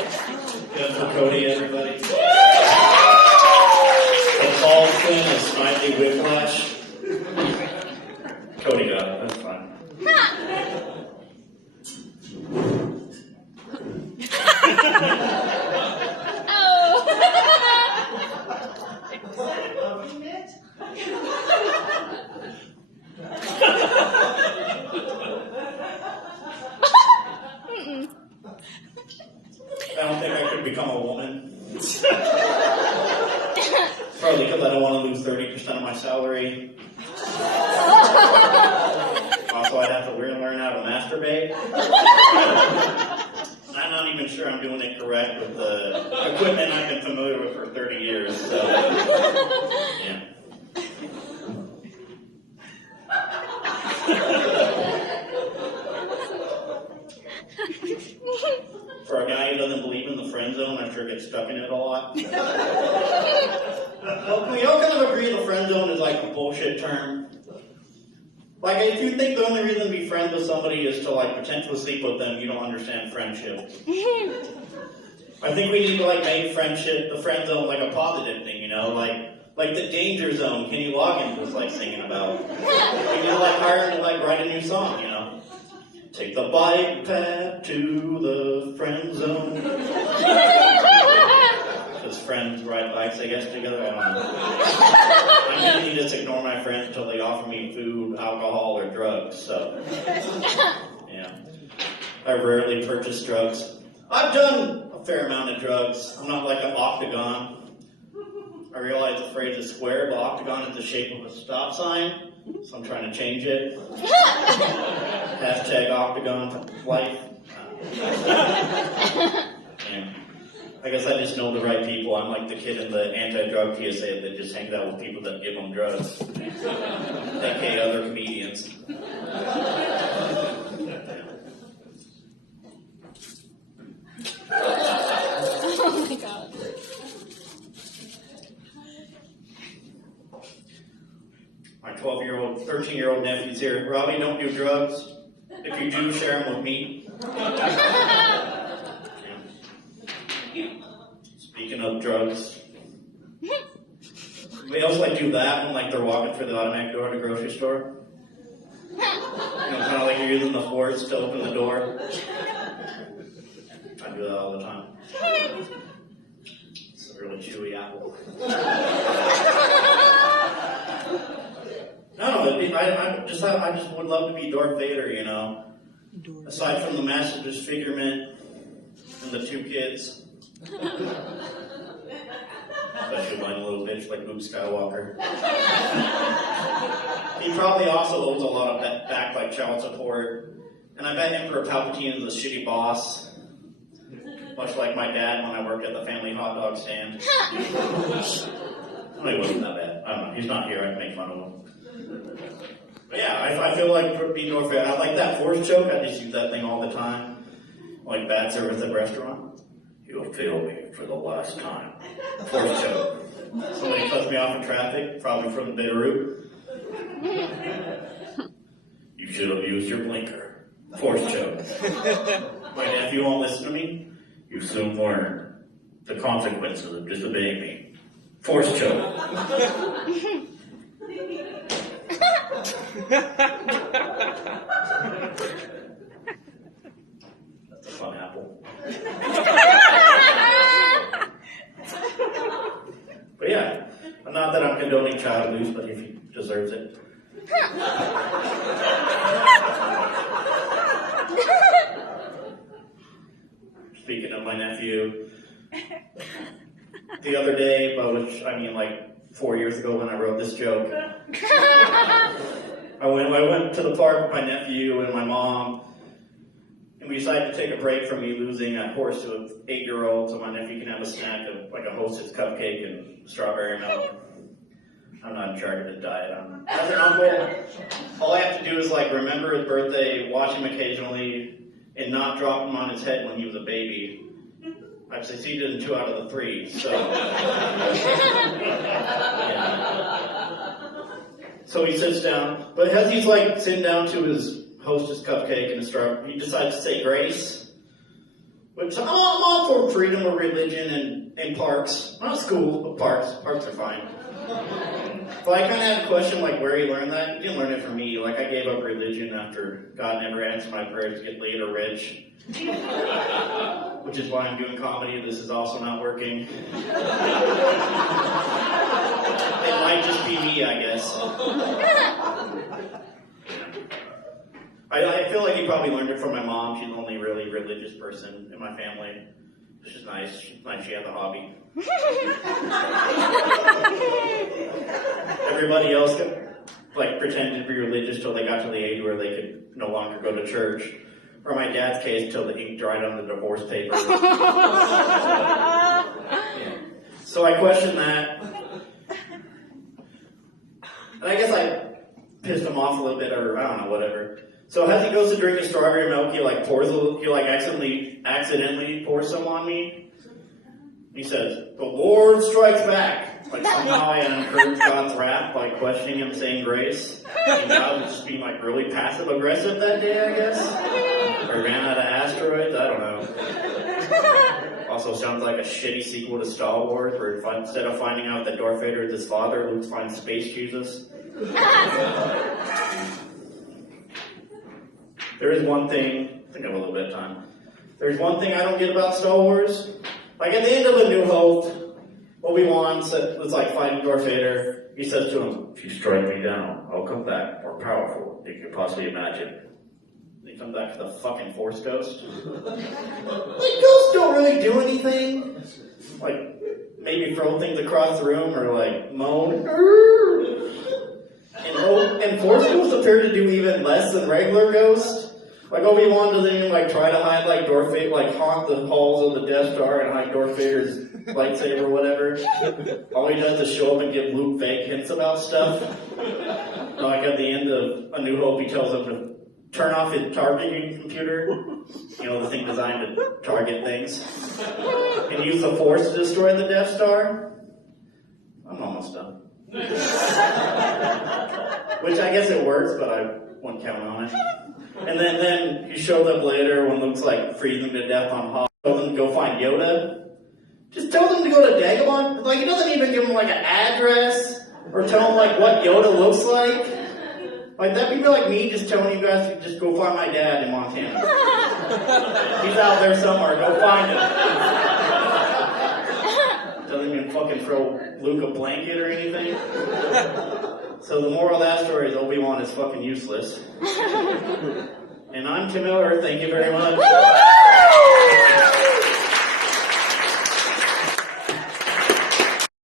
Good for Cody, everybody. The tall twin is Smiley Whiplash. Cody got it, that's fine. I don't think I could become a woman. Probably because I don't want to lose 30% of my salary. Also, I'd have to learn how to masturbate. I'm not even sure I'm doing it correct with the equipment I've been familiar with for 30 years. So, yeah. For a guy who doesn't believe in the friend zone, I'm sure gets stuck in it a lot. Well, we all kind of agree the friend zone is like a bullshit term. Like, if you think the only reason to be friends with somebody is to, like, potentially sleep with them, you don't understand friendship. I think we need to, like, make friendship, the friend zone, like a positive thing, you know? Like the danger zone Kenny Loggins was, like, singing about. We need to, like, hire him to, like, write a new song, you know? Take the bike path to the friend zone. Because friends ride bikes, I guess, together. I don't know. I usually just ignore my friends until they offer me food, alcohol, or drugs. So, yeah. I rarely purchase drugs. I've done a fair amount of drugs. I'm not like an octagon. I realize the phrase is square, but octagon is the shape of a stop sign. So I'm trying to change it. Hashtag octagon life. Yeah. I guess I just know the right people. I'm like the kid in the anti-drug PSA that just hangs out with people that give them drugs. A.k.a. other comedians. Oh my god. My 13-year-old nephew's here. Robbie, don't do drugs. If you do, share them with me. Speaking of drugs, they also like do that when like they're walking through the automatic door at a grocery store. You know, kind of like you're using the force to open the door. I do that all the time. It's a really chewy apple. No, I just would love to be Darth Vader, you know. Aside from the massive disfigurement and the two kids. Especially my little bitch like Luke Skywalker. He probably also owes a lot of back like child support. And I bet Emperor Palpatine is a shitty boss. Much like my dad when I worked at the family hot dog stand. Well, he wasn't that bad. I don't know. He's not here. I can make fun of him. But yeah, I feel like being North Van. I like that force choke. I just use that thing all the time. Like bad service at a restaurant. You'll fail me for the last time. Force choke. Somebody cuts me off in traffic, probably from the Beirut. You should have used your blinker. Force choke. My nephew won't listen to me. You soon learn the consequences of disobeying me. Force choke. That's a fun apple. But yeah, not that I'm condoning child abuse, but if he deserves it. Speaking of my nephew, the other day, by which I mean like 4 years ago when I wrote this joke, I went to the park with my nephew and my mom, and we decided to take a break from me losing a horse to an 8-year-old so my nephew can have a snack of like a Hostess cupcake and strawberry milk. I'm not in charge of his diet. As an uncle, all I have to do is like remember his birthday, watch him occasionally, and not drop him on his head when he was a baby. I've succeeded in 2 out of the 3, so. Yeah. So he sits down, but as he's like sitting down to his Hostess cupcake and he decides to say grace, which which I'm all for freedom of religion in parks. Not schools, but parks. Parks are fine. But I kind of had a question, like, where he learned that. He didn't learn it from me. Like, I gave up religion after God never answered my prayers to get laid or rich. Which is why I'm doing comedy. This is also not working. It might just be me, I guess. I feel like he probably learned it from my mom. She's the only really religious person in my family. She's nice. She's nice. She has a hobby. Everybody else pretended to be religious till they got to the age where they could no longer go to church. Or my dad's case, till the ink dried on the divorce papers. So I questioned that. And I guess I pissed him off a little bit, or I don't know, whatever. So as he goes to drink his strawberry milk, he accidentally pours some on me. He says, "The Lord strikes back." Like somehow I incurred God's wrath by questioning him saying grace. And God was just being like really passive aggressive that day, I guess. Or ran out of asteroids, I don't know. Also sounds like a shitty sequel to Star Wars, where instead of finding out that Darth Vader is his father, Luke finds Space Jesus. There is one thing, I think I have a little bit of time. There's one thing I don't get about Star Wars. Like at the end of A New Hope, Obi-Wan was like fighting Darth Vader. He says to him, "If you strike me down, I'll come back more powerful than you could possibly imagine." He comes back to the fucking Force Ghost. Like, ghosts don't really do anything. Like, maybe throw things across the room or like moan. And Force Ghosts appear to do even less than regular ghosts. Like Obi-Wan doesn't even try to hide Darth Vader, haunt the halls of the Death Star and hide Darth Vader's lightsaber or whatever. All he does is show up and give Luke vague hints about stuff. Like at the end of A New Hope, he tells him to turn off his targeting computer. You know, the thing designed to target things. And use the Force to destroy the Death Star. I'm almost done. Which I guess it works, but I won't count on it. And then he showed up later when Luke's freezing to death on Hoth. Told him to go find Yoda. Just tell them to go to Dagobah. He doesn't even give him an address or tell him what Yoda looks like. That'd be like me just telling you guys to just go find my dad in Montana. He's out there somewhere. Go find him. Doesn't even fucking throw Luke a blanket or anything. So the moral of that story is Obi-Wan is fucking useless. And I'm Tim Miller. Thank you very much.